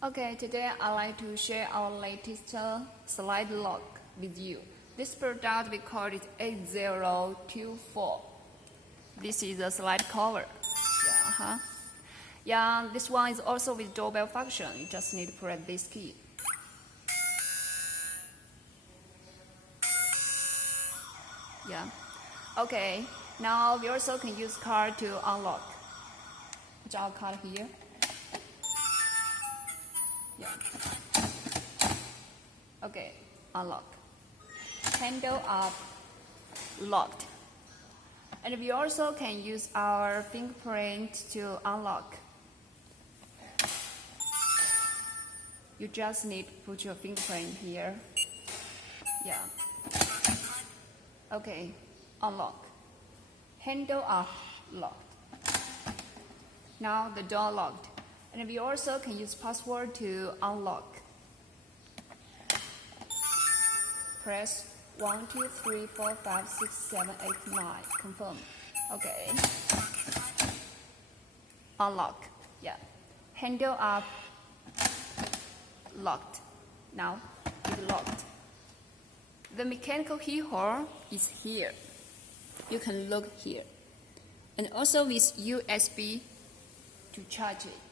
Okay, today I'd like to share our latest slide lock with you. This product we call it P8024. This is a slide cover. Yeah, this one is also with doorbell function. You just need to press this key. Yeah. Okay, now we also can use card to unlock. Put our card here. Yeah. Okay, unlock. Handle up, locked. And we also can use our fingerprint to unlock. You just need to put your fingerprint here. Yeah. Okay, unlock. Handle up, locked. Now the door locked. And we also can use password to unlock. Press 1, 2, 3, 4, 5, 6, 7, 8, 9. Confirm. Okay. Unlock. Yeah. Handle up. Locked. Now it's locked. The mechanical keyhole is here. You can look here. And also with USB to charge it.